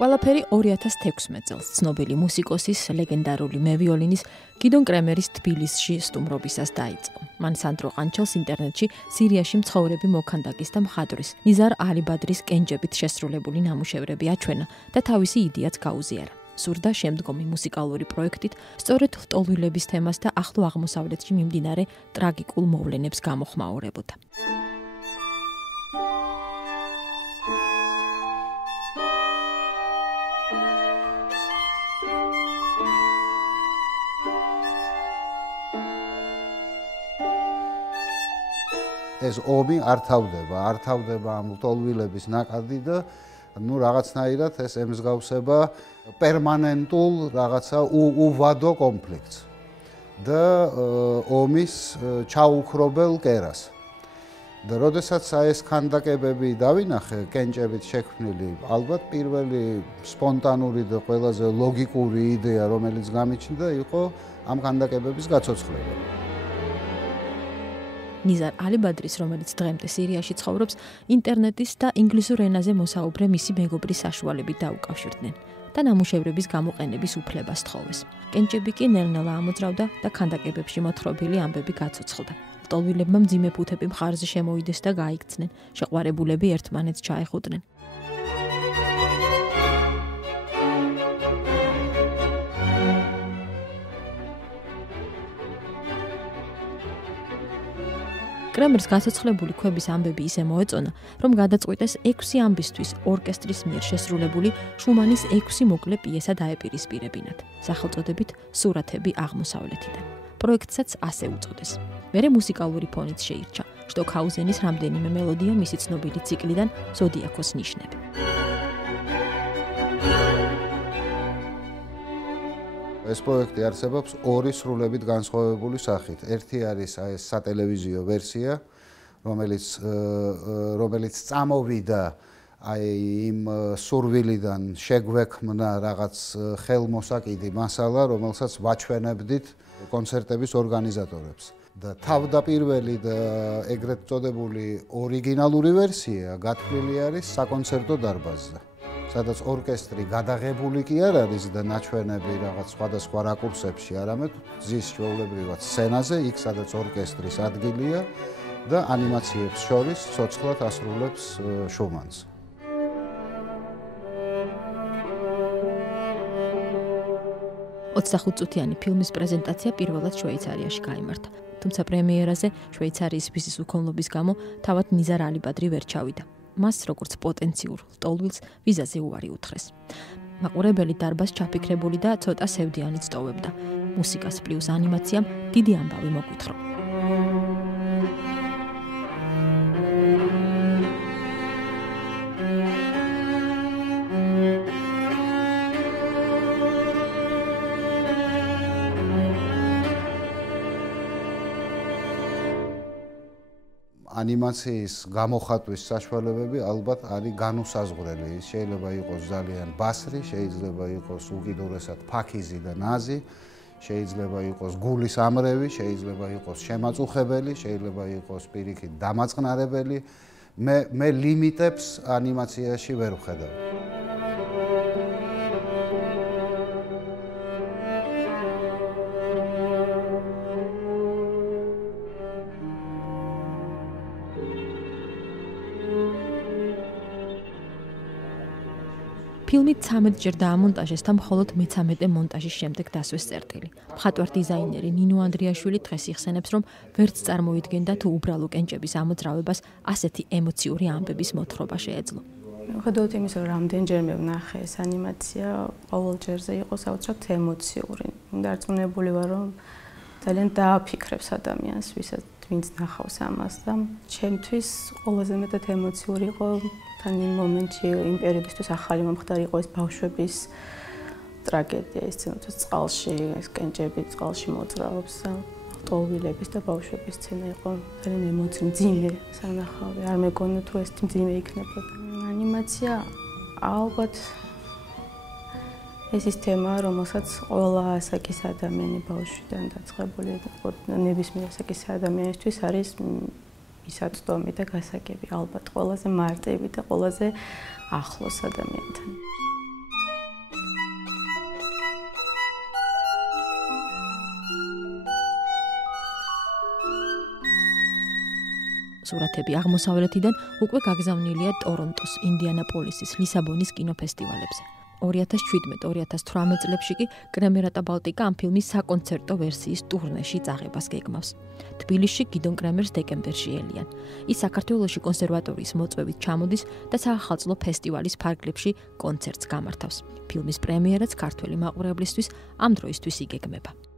ყველაფერი 2016 წელს ცნობილი მუსიკოსის, ლეგენდარული მევიოლინის გიდონ კრემერის თბილისში სტუმრობისას დაიწყო. მან სანდრო ყანჩელს ინტერნეტში სირიაში მცხოვრები მოქანდაკის და მხატვრის ნიზარ ალიბადრის კენჭებით შესრულებული ნამუშევრები აჩვენა და თავისი იდეაც გაუზიარა. სურდა შემდგომი მუსიკალური პროექტით სწორედ ლტოლვილების თემას და ახლო აღმოსავლეთში მიმდინარე ტრაგიკულ მოვლენებს გამოხმაურებოდა. ეს ომი არ თავდება ამ ლტოლვილების ნაკადი და რაღაცნაირად ეს ემსგავსება პერმანენტულ რაღაცა უვადო კონფლიქტს და ომის ჩაუქრობელ კერას. და როდესაც ეს ქანდაკებები დავინახე კენჭებით შექმნილი, ალბათ პირველი სპონტანური და ყველაზე ლოგიკური იდეა, რომელიც გამიჩნდა, იყო ამ ქანდაკებების გაცოცხლება. ნიზარ ალიბადრის, რომელიც დღემდე სირიაში ცხოვრობს, ინტერნეტის და ინგლისურ ენაზე მოსაუბრე მისი მეგობრის საშუალებით დაუკავშირდნენ და ნამუშევრების გამოყენების უფლებას თხოვეს. კენჭები კი ნელ-ნელა ამოძრავდა და ქანდაკებებში მოთხრობილი ამბები გაცოცხლდა. ლტოლვილებმა მძიმე ფუთები მხარზე შემოიდეს და გაიქცნენ. შეყვარებულები ერთმანეთს ჩაეხუტნენ. კრემერს გაცოცხლებული ქვების ამბები ისე მოეწონა, რომ გადაწყვიტეს 6 ამბისთვის ორკესტრის მიერ შესრულებული შუმანის 6 მოკლე პიესა დაეპირისპირებინათ, სახელწოდებით სურათები აღმოსავლეთიდან. პროექტსაც ასე უწოდეს. მერე მუსიკალური ფონიც შეირჩა. შტოკჰაუზენის რამდენიმე მელოდია მისი ცნობილი ციკლიდან ზოდიაქოს ნიშნები. ეს პროექტი არსებობს ორი სრულებით განსხვავებული სახით. ერთი არის ეს სატელევიზიო ვერსია, რომელიც წამოვიდა იმ სურვილიდან შეგვექმნა რაღაც ხელმოსაკიდი მასალა, რომელსაც ვაჩვენებდით კონცერტების ორგანიზატორებს. და თავდაპირველი და ეგრეთ წოდებული ორიგინალური ვერსია გათვლილი არის საკონცერტო დარბაზზე. სადაც ორკესტრი გადაღებული კი არ არის და ნაჩვენები რაღაც სხვადასხვა რაკურსებში, არამედ ზის ჩვეულებრივად სცენაზე, იქ სადაც ორკესტრის ადგილია და ანიმაციებს შორის ცოცხლად ასრულებს შუმანს. ოცდახუთწუთიანი ფილმის პრეზენტაცია პირველად შვეიცარიაში გაიმართა. თუმცა პრემიერაზე შვეიცარიის ფიზის უქონლობის გამო თავად ნიზარ ალიბადრი ვერ ჩავიდა. მას როგორც პოტენციურ ლტოლვილს ვიზაზე უარი უთხრეს. მაყურებელი დარბაზს ჩაფიქრებული და ცოტა სევდიანიც ტოვებდა. მუსიკას პლუს ანიმაციამ დიდი ამბავი მოგვითხრა. ანიმაციის გამოხატვის საშუალებები ალბათ არის განუსაზღვრელი. შეიძლება იყოს ძალიან ბასრი, შეიძლება იყოს უკიდურესად ფაქიზი და ნაზი, შეიძლება იყოს გულის ამრევი, შეიძლება იყოს შემაწუხებელი, შეიძლება იყოს პირიქით დამაწყნარებელი. მე ლიმიტებს ანიმაციაში ვერ ვხედავ. ფილმი 13 ჯერ დაამონტაჟეს და მხოლოდ მე-13 მონტაჟის შემდეგ დასვეს წერტილი. მხატვარ დიზაინერი ნინო ანდრიაშვილი დღეს იხსენებს, რომ ვერც წარმოიდგენდა თუ უბრალო კენჭების ამოძრავებას ასეთი ემოციური ამბების მოთხრობა შეეძლო. მიუხედავად იმისა, რომ რამდენჯერმე ვნახე ეს ანიმაცია, ყოველ ჯერზე იყო საოცრად ემოციური. დარწმუნებული ვარ, რომ ძალიან დააფიქრებს ადამიანს, ვინც ნახავს ამას და ჩემთვის ყველაზე მეტად ემოციური იყო თან იმ მომენტში, იმ პერიოდისთვის ახალი მომხდარი იყო ეს ბავშვების ტრაგედია, ეს სცენაც წყალში, ეს კენჭები წყალში მოძრაობს და ლტოლვილების და ბავშვების სცენა იყო ძალიან მძიმე სანახავი. არ მეგონა თუ ეს მძიმე იქნებოდა. ანიმაცია ალბათ ეს ის თემა, რომელსაც ყველა ასაკის ადამიანი ბავშვიდან დაწყებული და ნებისმიერ ასაკის ადამიანისთვის არის მისაწვდომი და გასაგები, ალბათ ყველაზე მარტივი და ყველაზე ახლოს ადამიანთან. სურათები აღმოსავლეთიდან უკვე გაგზავნილია ტორონტოს, ინდიანაპოლისის, ლისაბონის კინოფესტივალებზე. 2017-2018 წლებში კი კრემერატა ბალტიკა ამ ფილმის საკონცერტო ვერსიის ტურნეში წაღებას გეგმავს. თბილისში გიდონ კრემერს დეკემბერში ელიან. ის საქართველოში კონსერვატორიის მოწვევით ჩამოდის და საახალწლო ფესტივალის ფარგლებში კონცერტს გამართავს. ფილმის პრემიერაც ქართველი მაყურებლისთვის ამ დროისთვის იგეგმება.